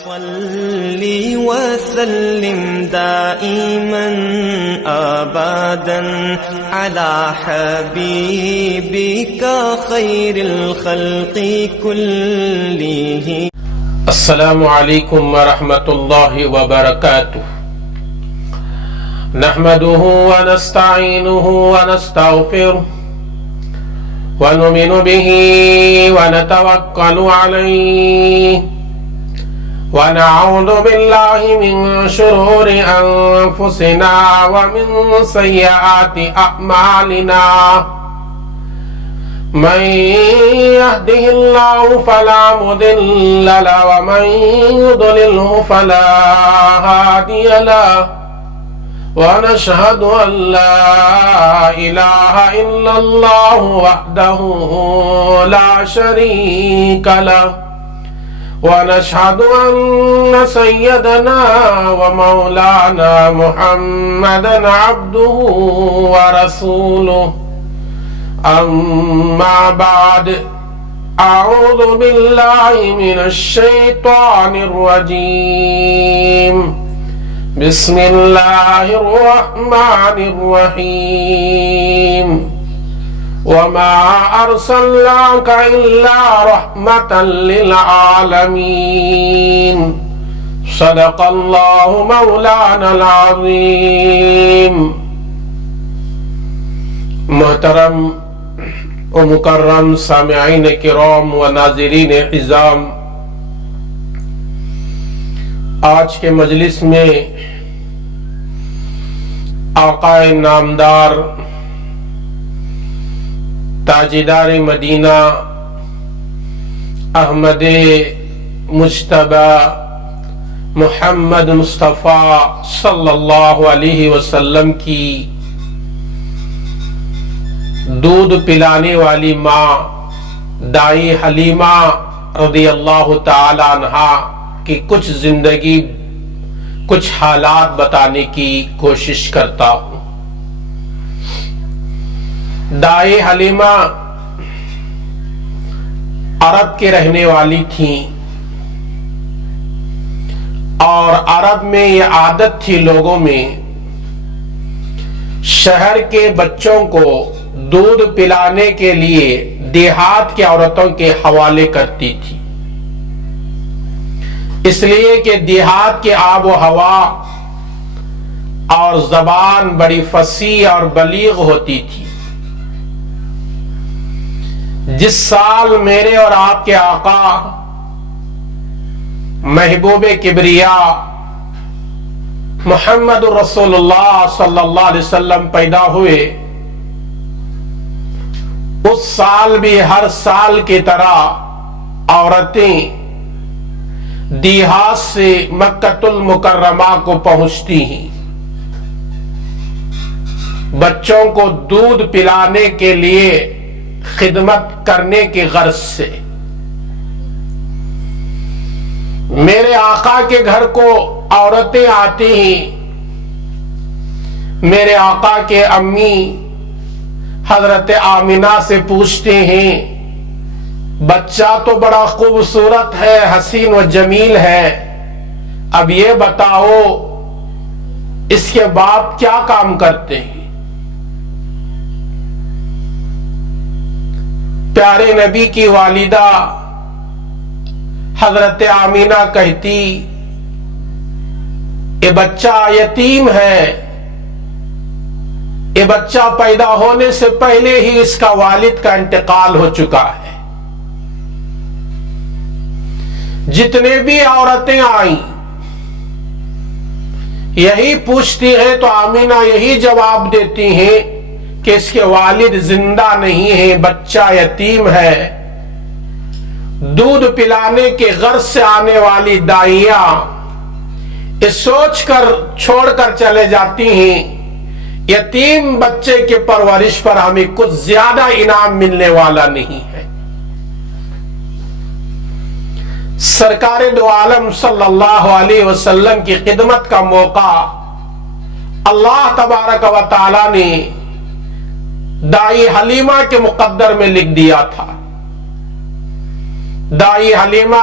صلی وسلم دائما ابدا على حبيبك خير الخلق كلهم. السلام علیکم ورحمۃ اللہ وبرکاتہ. نحمده ونستعینه ونستغفره ونؤمن به ونتوکل علیہ ونعوذ باللہ من شرور انفسنا ومن سیئات اعمالنا. من يهده الله فلا مضل له ومن يضلله فلا هادي له ونشهد أن لا إله إلا الله وحده لا شريك له ونشهد أن سيدنا ومولانا محمدا عبده ورسوله. أما بعد، أعوذ بالله من الشيطان الرجيم. بسم الله الرحمن الرحيم. وما أرسلناك إلا رحمة للعالمين. صدق الله مولانا العظيم. محترم و مکرم سامعین کرام و ناظرین عظام، آج کے مجلس میں آقا نامدار تاجدار مدینہ احمد مجتبی محمد مصطفیٰ صلی اللہ علیہ وسلم کی دودھ پلانے والی ماں دائی حلیمہ رضی اللہ تعالی عنہا کی کچھ زندگی، کچھ حالات بتانے کی کوشش کرتا ہوں. دائی حلیمہ عرب کے رہنے والی تھیں، اور عرب میں یہ عادت تھی لوگوں میں شہر کے بچوں کو دودھ پلانے کے لیے دیہات کی عورتوں کے حوالے کرتی تھی، اس لیے کہ دیہات کے آب و ہوا اور زبان بڑی فصیح اور بلیغ ہوتی تھی. جس سال میرے اور آپ کے آقا محبوب کبریا محمد رسول اللہ صلی اللہ علیہ وسلم پیدا ہوئے، اس سال بھی ہر سال کی طرح عورتیں دیہات سے مکۃ المکرمہ کو پہنچتی ہیں بچوں کو دودھ پلانے کے لیے خدمت کرنے کی غرض سے. میرے آقا کے گھر کو عورتیں آتی ہیں، میرے آقا کے امی حضرت آمنہ سے پوچھتے ہیں بچہ تو بڑا خوبصورت ہے، حسین و جمیل ہے، اب یہ بتاؤ اس کے باپ کیا کام کرتے ہیں؟ پیارے نبی کی والدہ حضرت آمنہ کہتی یہ بچہ یتیم ہے، یہ بچہ پیدا ہونے سے پہلے ہی اس کا والد کا انتقال ہو چکا ہے. جتنے بھی عورتیں آئیں یہی پوچھتی ہیں تو آمینہ یہی جواب دیتی ہیں کہ اس کے والد زندہ نہیں ہیں، بچہ یتیم ہے. دودھ پلانے کے غرض سے آنے والی دائیاں یہ سوچ کر چھوڑ کر چلے جاتی ہیں یتیم بچے کے پرورش پر ہمیں کچھ زیادہ انعام ملنے والا نہیں ہے. سرکار دو عالم صلی اللہ علیہ وسلم کی خدمت کا موقع اللہ تبارک و تعالی نے دائی حلیمہ کے مقدر میں لکھ دیا تھا. دائی حلیمہ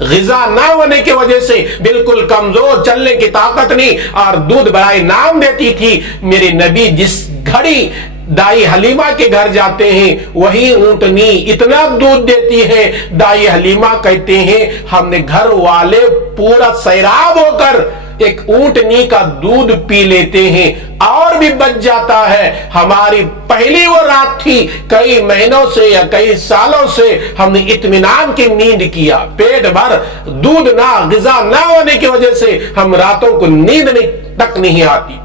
غذا نہ ہونے کی وجہ سے بالکل کمزور، چلنے کی طاقت نہیں، اور دودھ برائے نام دیتی تھی۔ میرے نبی جس گھڑی دائی حلیمہ کے گھر جاتے ہیں وہی اونٹنی اتنا دودھ دیتی ہے، دائی حلیمہ کہتے ہیں ہم نے گھر والے پورا سیراب ہو کر ایک اونٹنی کا دودھ پی لیتے ہیں اور بھی بچ جاتا ہے۔ ہماری پہلی وہ رات تھی، کئی مہینوں سے یا کئی سالوں سے ہم نے اطمینان کی نیند کیا، پیٹ بھر دودھ نہ، غذا نہ ہونے کی وجہ سے ہم راتوں کو نیند تک نہیں آتی تھی۔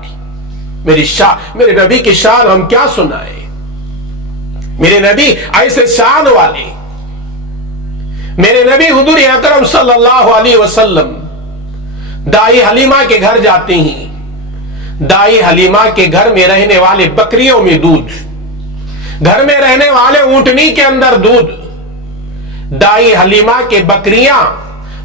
میرے نبی کی شان ہم کیا سنائیں؟ میرے نبی ایسے شان والے، میرے نبی حضور اکرم صلی اللہ علیہ وسلم دائی حلیمہ کے گھر جاتے ہیں، دائی حلیمہ کے گھر میں رہنے والے بکریوں میں دودھ، گھر میں رہنے والے اونٹنی کے اندر دودھ، دائی حلیمہ کے بکریاں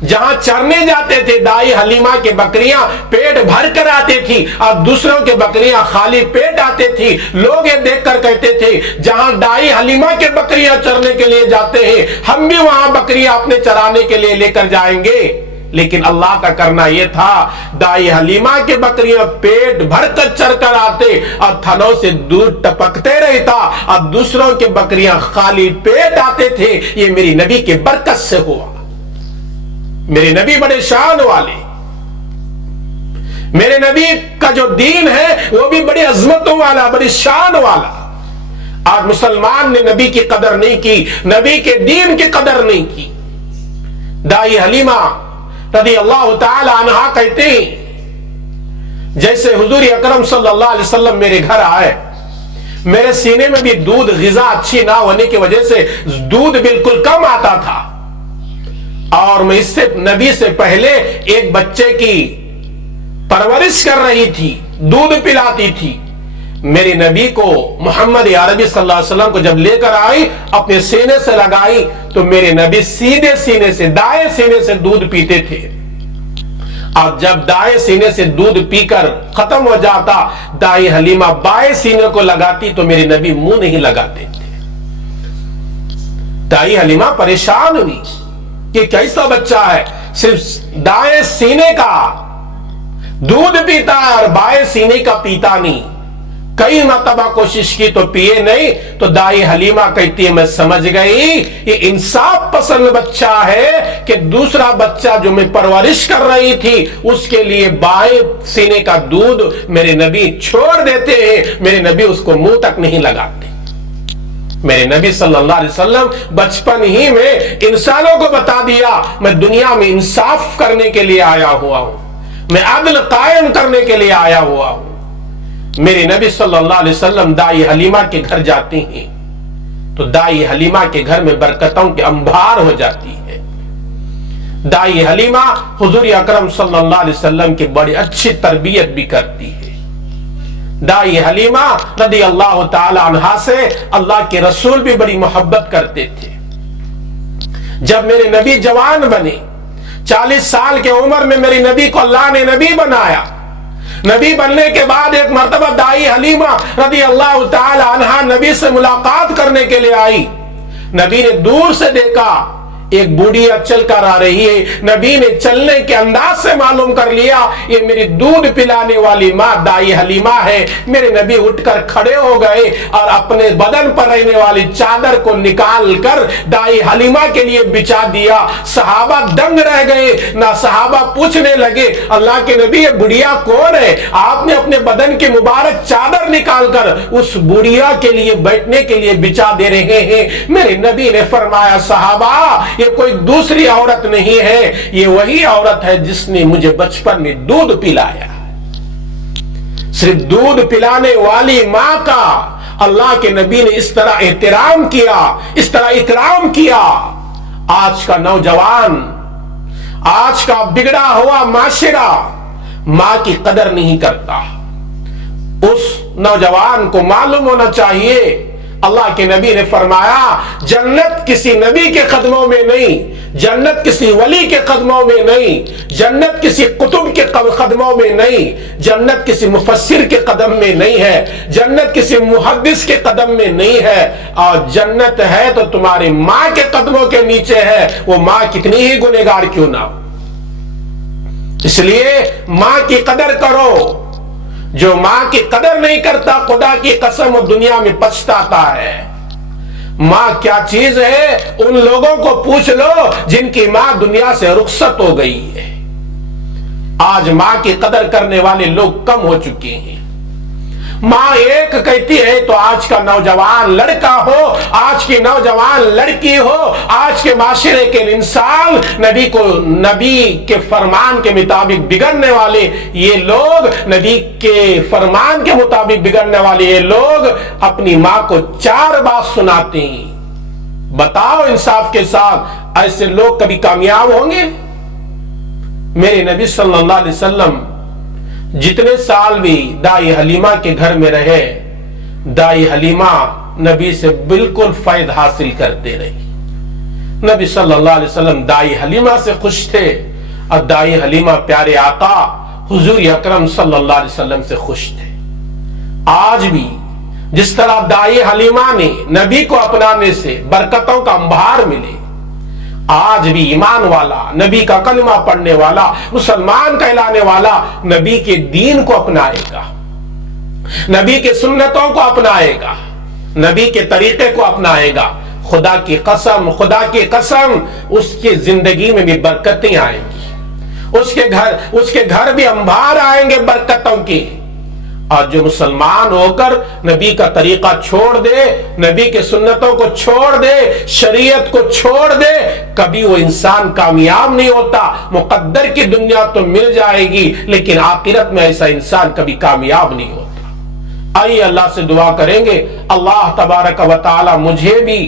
جہاں چرنے جاتے تھے، دائی حلیمہ کے بکریاں پیٹ بھر کر آتے تھی اور دوسروں کے بکریاں خالی پیٹ آتے تھی۔ لوگ یہ دیکھ کر کہتے تھے جہاں دائی حلیمہ کے بکریاں چرنے کے لیے جاتے ہیں ہم بھی وہاں بکریاں اپنے چرانے کے لیے لے کر جائیں گے، لیکن اللہ کا کرنا یہ تھا دائی حلیمہ کے بکریاں پیٹ بھر کر چر کر آتے اور تھنوں سے دودھ ٹپکتے رہتا اور دوسروں کے بکریاں خالی پیٹ آتے تھے۔ یہ میری نبی کے برکت سے ہوا۔ میرے نبی بڑے شان والے، میرے نبی کا جو دین ہے وہ بھی بڑی عظمتوں والا، بڑی شان والا۔ آج مسلمان نے نبی کی قدر نہیں کی، نبی کے دین کی قدر نہیں کی۔ دائی حلیمہ رضی اللہ تعالی عنہا کہتے ہیں جیسے حضور اکرم صلی اللہ علیہ وسلم میرے گھر آئے، میرے سینے میں بھی دودھ، غذا اچھی نہ ہونے کی وجہ سے دودھ بالکل کم آتا تھا، اور میں اس سے نبی سے پہلے ایک بچے کی پرورش کر رہی تھی، دودھ پلاتی تھی۔ میرے نبی کو محمد عربی صلی اللہ علیہ وسلم کو جب لے کر آئی، اپنے سینے سے لگائی تو میرے نبی سیدھے سینے سے، دائیں سینے سے دودھ پیتے تھے، اور جب دائیں سینے سے دودھ پی کر ختم ہو جاتا دائی حلیمہ بائیں سینے کو لگاتی تو میرے نبی منہ نہیں لگاتے تھے۔ دائی حلیمہ پریشان ہوئی کہ کیسا بچہ ہے، صرف دائیں سینے کا دودھ پیتا ہے اور بائیں سینے کا پیتا نہیں۔ کئی مرتبہ کوشش کی تو پیے نہیں، تو دائی حلیمہ کہتی ہے میں سمجھ گئی یہ انصاف پسند بچہ ہے کہ دوسرا بچہ جو میں پرورش کر رہی تھی اس کے لیے بائیں سینے کا دودھ میرے نبی چھوڑ دیتے ہیں، میرے نبی اس کو منہ تک نہیں لگاتے۔ میرے نبی صلی اللہ علیہ وسلم بچپن ہی میں انسانوں کو بتا دیا میں دنیا میں انصاف کرنے کے لیے آیا ہوا ہوں، میں عدل قائم کرنے کے لیے آیا ہوا ہوں۔ میرے نبی صلی اللہ علیہ وسلم دائی حلیمہ کے گھر جاتے ہیں تو دائی حلیمہ کے گھر میں برکتوں کے انبار ہو جاتی ہے۔ دائی حلیمہ حضور اکرم صلی اللہ علیہ وسلم کی بڑی اچھی تربیت بھی کرتی ہے۔ دائی حلیمہ رضی اللہ تعالی عنہا سے اللہ کے رسول بھی بڑی محبت کرتے تھے۔ جب میرے نبی جوان بنے، 40 سال کے عمر میں میرے نبی کو اللہ نے نبی بنایا۔ نبی بننے کے بعد ایک مرتبہ دائی حلیمہ رضی اللہ تعالی عنہا نبی سے ملاقات کرنے کے لیے آئی۔ نبی نے دور سے دیکھا ایک بوڑھیا چل کر آ رہی ہے، نبی نے چلنے کے انداز سے معلوم کر لیا یہ میری دودھ پلانے والی ماں دائی حلیمہ ہے۔ میرے نبی اٹھ کر کھڑے ہو گئے اور اپنے بدن پر رہنے والی چادر کو نکال کر دائی حلیمہ کے لیے بچھا دیا۔ صحابہ دنگ رہ گئے، نہ صحابہ پوچھنے لگے اللہ کے نبی یہ بڑھیا کون ہے؟ آپ نے اپنے بدن کی مبارک چادر نکال کر اس بڑھیا کے لیے بیٹھنے کے لیے بچھا دے رہے ہیں۔ میرے نبی نے فرمایا صحابہ یہ کوئی دوسری عورت نہیں ہے، یہ وہی عورت ہے جس نے مجھے بچپن میں دودھ پلایا۔ صرف دودھ پلانے والی ماں کا اللہ کے نبی نے اس طرح احترام کیا، اس طرح اکرام کیا۔ آج کا نوجوان، آج کا بگڑا ہوا معاشرہ ماں کی قدر نہیں کرتا۔ اس نوجوان کو معلوم ہونا چاہیے اللہ کے نبی نے فرمایا جنت کسی نبی کے قدموں میں نہیں، جنت کسی ولی کے قدموں میں نہیں، جنت کسی قطب کے قدموں قدموں میں نہیں، جنت کسی مفسر کے قدم میں نہیں ہے، جنت کسی محدث کے قدم میں نہیں ہے، اور جنت ہے تو تمہاری ماں کے قدموں کے نیچے ہے، وہ ماں کتنی ہی گنہگار کیوں نہ ہو۔ اس لیے ماں کی قدر کرو، جو ماں کی قدر نہیں کرتا خدا کی قسم وہ دنیا میں پچھتاتا ہے۔ ماں کیا چیز ہے ان لوگوں کو پوچھ لو جن کی ماں دنیا سے رخصت ہو گئی ہے۔ آج ماں کی قدر کرنے والے لوگ کم ہو چکے ہیں۔ ماں ایک کہتی ہے تو آج کا نوجوان لڑکا ہو، آج کی نوجوان لڑکی ہو، آج کے معاشرے کے انسان نبی کے فرمان کے مطابق بگڑنے والے یہ لوگ، نبی کے فرمان کے مطابق بگڑنے والے یہ لوگ اپنی ماں کو 4 بات سناتے ہیں۔ بتاؤ انصاف کے ساتھ ایسے لوگ کبھی کامیاب ہوں گے؟ میرے نبی صلی اللہ علیہ وسلم جتنے سال بھی دائی حلیمہ کے گھر میں رہے، دائی حلیمہ نبی سے بالکل فیض حاصل کرتے رہی۔ نبی صلی اللہ علیہ وسلم دائی حلیمہ سے خوش تھے، اور دائی حلیمہ پیارے آقا حضور اکرم صلی اللہ علیہ وسلم سے خوش تھے۔ آج بھی جس طرح دائی حلیمہ نے نبی کو اپنانے سے برکتوں کا انبار ملے، آج بھی ایمان والا، نبی کا کلمہ پڑھنے والا، مسلمان کہلانے والا نبی کے دین کو اپنائے گا، نبی کے سنتوں کو اپنائے گا، نبی کے طریقے کو اپنائے گا، خدا کی قسم اس کی زندگی میں بھی برکتیں آئیں گی، اس کے گھر بھی انبار آئیں گے برکتوں کی۔ اور جو مسلمان ہو کر نبی کا طریقہ چھوڑ دے، نبی کے سنتوں کو چھوڑ دے، شریعت کو چھوڑ دے، کبھی وہ انسان کامیاب نہیں ہوتا۔ مقدر کی دنیا تو مل جائے گی لیکن آخرت میں ایسا انسان کبھی کامیاب نہیں ہوتا۔ آئیے اللہ سے دعا کریں گے، اللہ تبارک و تعالی مجھے بھی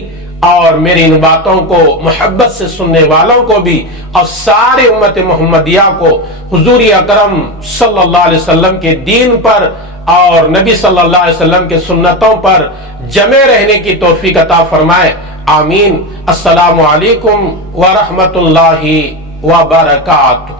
اور میری ان باتوں کو محبت سے سننے والوں کو بھی اور سارے امت محمدیہ کو حضور اکرم صلی اللہ علیہ وسلم کے دین پر اور نبی صلی اللہ علیہ وسلم کے سنتوں پر جمع رہنے کی توفیق عطا فرمائے، آمین۔ السلام علیکم ورحمۃ اللہ وبرکاتہ۔